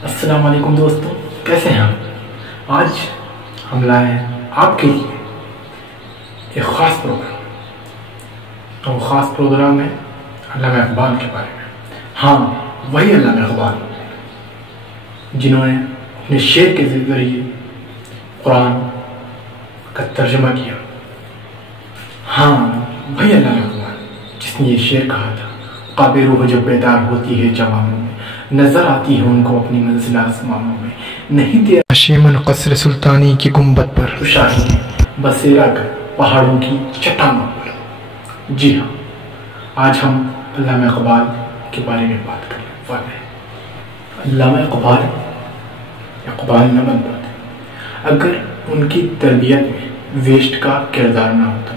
अस्सलाम वालेकुम दोस्तों, कैसे हैं आप? आज हम लाए हैं आपके लिए एक ख़ास प्रोग्राम। और ख़ास प्रोग्राम है अल्लामा इकबाल के बारे में। हाँ, वही अल्लामा इकबाल जिन्होंने अपने शेर के ज़रिए कुरान का तर्जुमा किया। हाँ, वही अल्लामा इकबाल जिसने ये शेर कहा था, क़ाबे रूह जब बेदार होती है जवानों में, नजर आती है उनको अपनी मंजिल आसमानों में, नहीं तेरा नशीमन क़स्र सुल्तानी की गुंबद पर, तो शाही बसेरा कर पहाड़ों की चट्टानों पर। जी हाँ, आज हम अल्लामा इकबाल के बारे में बात करने वाले हैं। अल्लामा इकबाल न बन पाते अगर उनकी तरबियत में वेस्ट का किरदार ना होता।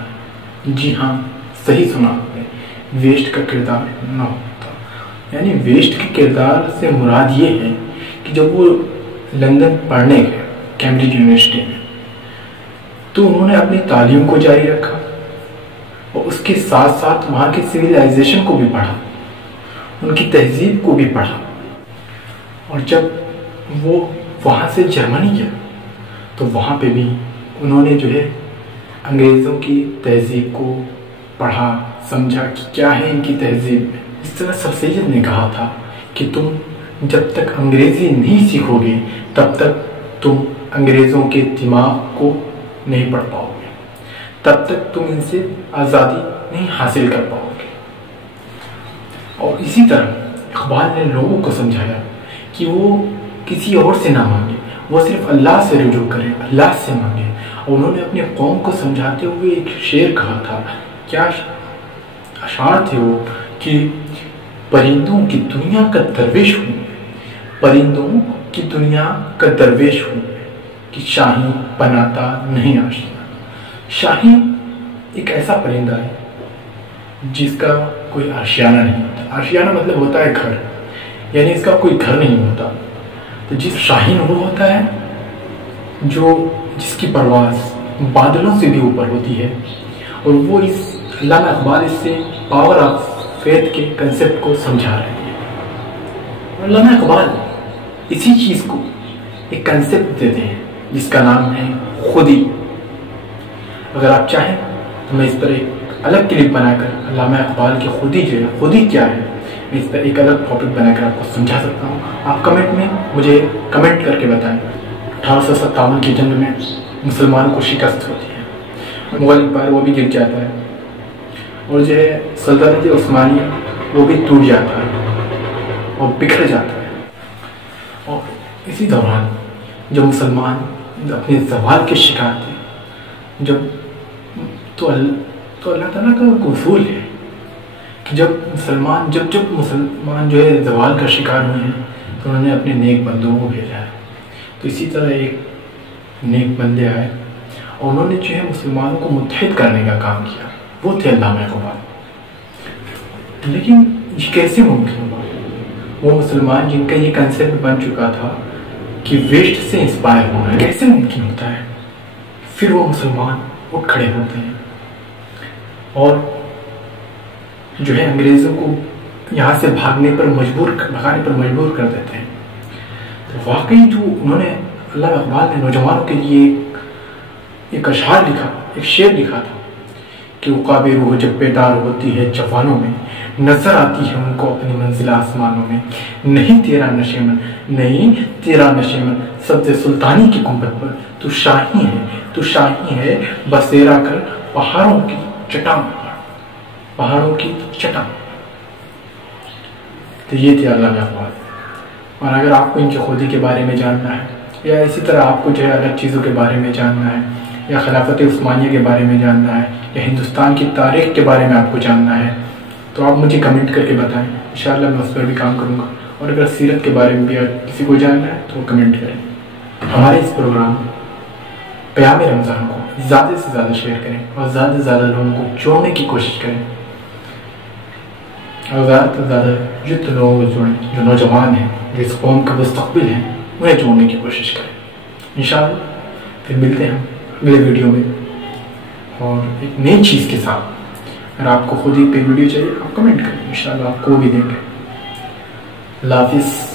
जी हाँ, सही सुना आपने, वेस्ट का किरदार न होता। यानी वेस्ट के किरदार से मुराद ये है कि जब वो लंदन पढ़ने गए कैम्ब्रिज यूनिवर्सिटी में, तो उन्होंने अपनी तालीम को जारी रखा और उसके साथ साथ वहाँ के सिविलाइजेशन को भी पढ़ा, उनकी तहजीब को भी पढ़ा। और जब वो वहाँ से जर्मनी गया तो वहाँ पे भी उन्होंने जो है अंग्रेज़ों की तहजीब को पढ़ा, समझा कि क्या है इनकी तहजीब में। इस तरह सर सैयद ने कहा था कि तुम जब तक अंग्रेज़ी नहीं सीखोगे तब तक तुम अंग्रेज़ों के दिमाग को नहीं पढ़ पाओगे, तब तक तुम इनसे आज़ादी नहीं हासिल कर पाओगे। और इसी तरह इकबाल ने लोगों को समझाया कि वो किसी और से ना मांगे, वो सिर्फ अल्लाह से रुजू करें, अल्लाह से मांगे। और उन्होंने अपने कौम को समझाते हुए एक शेर कहा था। क्या अशार थे वो कि परिंदों की दुनिया का दरवेश हूँ, परिंदों की दुनिया का दरवेश हूँ कि शाही बनाता नहीं आशियाना। शाही एक ऐसा परिंदा है जिसका कोई आशियाना नहीं होता। आशियाना मतलब होता है घर, यानी इसका कोई घर नहीं होता। तो जिस शाहीन वो होता है जिसकी परवाज़ बादलों से भी ऊपर होती है। और वो इस अल्लामा इकबाल इससे पावर ऑफ फेथ के कंसेप्ट को समझा रहे हैं। अल्लामा इकबाल इसी चीज़ को एक कंसेप्ट देते हैं जिसका नाम है खुदी। अगर आप चाहें तो मैं इस पर एक अलग क्लिप बनाकर अल्लामा इकबाल की खुदी जो है, खुदी क्या है, मैं इस पर एक अलग टॉपिक बनाकर आपको समझा सकता हूँ। आप कमेंट में मुझे कमेंट करके बताएं। 1857 की जंग में मुसलमानों को शिकस्त होती है, मुगल एम्पायर वो भी गिर जाता है, और जो है सल्तनत उस्मानिया वो भी टूट जाता है और बिखर जाता है। और इसी दौरान जब मुसलमान अपने ज़वाल के शिकार थे, तो अल्लाह ताला का उसूल है कि जब मुसलमान जो है ज़वाल का शिकार हुए हैं तो उन्होंने अपने नेक बंदों को भेजा है। तो इसी तरह एक नेक बंदे आए और उन्होंने जो है मुसलमानों को मुत्तहिद करने का काम किया। वो थे अल्लामा इकबाल। लेकिन ये कैसे मुमकिन हुआ? वो मुसलमान जिनका ये कंसेप्ट बन चुका था कि वेस्ट से इंस्पायर होना कैसे मुमकिन होता है, फिर वो मुसलमान उठ खड़े होते हैं और जो है अंग्रेज़ों को यहाँ से भगाने पर मजबूर कर देते हैं। तो वाकई जो उन्होंने अल्लामा इकबाल ने नौजवानों के लिए एक अशआर लिखा, एक शेर लिखा था कि वो क़ाबे रूह जब बेदार होती है जवानों में, नजर आती है उनको अपनी मंजिल आसमानों में, नहीं तेरा नशेमन सब्ज़े सुल्तानी की गुंबद पर, तू शाही है बसेरा कर पहाड़ों की चट्टान। तो ये थे अल्लामा इकबाल। और अगर आपको इनकी खुदी के बारे में जानना है, या इसी तरह आपको जो है अलग चीज़ों के बारे में जानना है, या खिलाफत उस्मानिया के बारे में जानना है, या हिंदुस्तान की तारीख के बारे में आपको जानना है, तो आप मुझे कमेंट करके बताएं। इंशाअल्लाह मैं उस पर भी काम करूँगा। और अगर सीरत के बारे में भी किसी को जानना है तो कमेंट करें। हमारे इस प्रोग्राम क़याम रमज़ान को ज़्यादा से ज़्यादा शेयर करें और ज़्यादा से ज़्यादा लोगों को जोड़ने की कोशिश करें। और ज़्यादा से ज़्यादा जितने लोगों को जोड़ें जो नौजवान हैं, जो इस कौम का मुस्तक़बिल हैं, उन्हें जोड़ने की कोशिश करें। इंशाअल्लाह फिर मिलते हैं अगले वीडियो में और एक नई चीज़ के साथ। अगर आपको खुद ही पे वीडियो चाहिए आप कमेंट करें, इंशाअल्लाह आपको भी देंगे। अल्लाह हाफ़िज़।